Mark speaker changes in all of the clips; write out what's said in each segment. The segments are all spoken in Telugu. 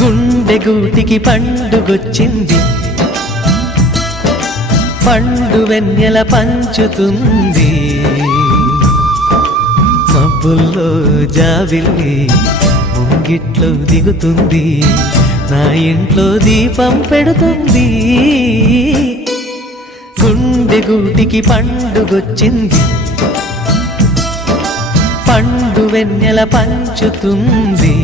Speaker 1: గూటికి పండుగొచ్చింది పండు వెన్నెల పంచుతుంది. మబ్బుల్లో జాబిల్లి ముంగిట్లో దిగుతుంది. నా ఇంట్లో దీపం పెడుతుంది. గుండె గూటికి పండుగొచ్చింది పండు వెన్నెల పంచుతుంది.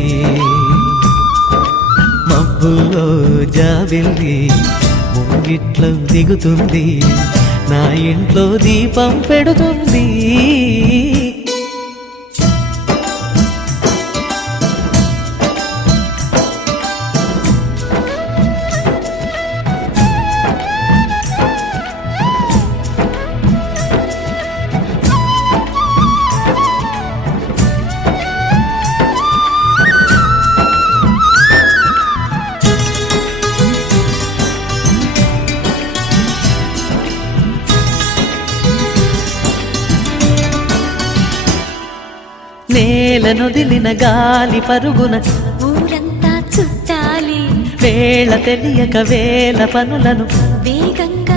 Speaker 1: మబ్బుల్లో జాబిల్లి ముంగిట్లో దిగుతుంది నా ఇంట్లో దీపం పెడుతుంది. నేలనొదిలిన గాలి పరుగున
Speaker 2: ఊరంతా చుట్టాలి.
Speaker 1: వేళ తెలియక వేల పనులను
Speaker 2: వేగంగా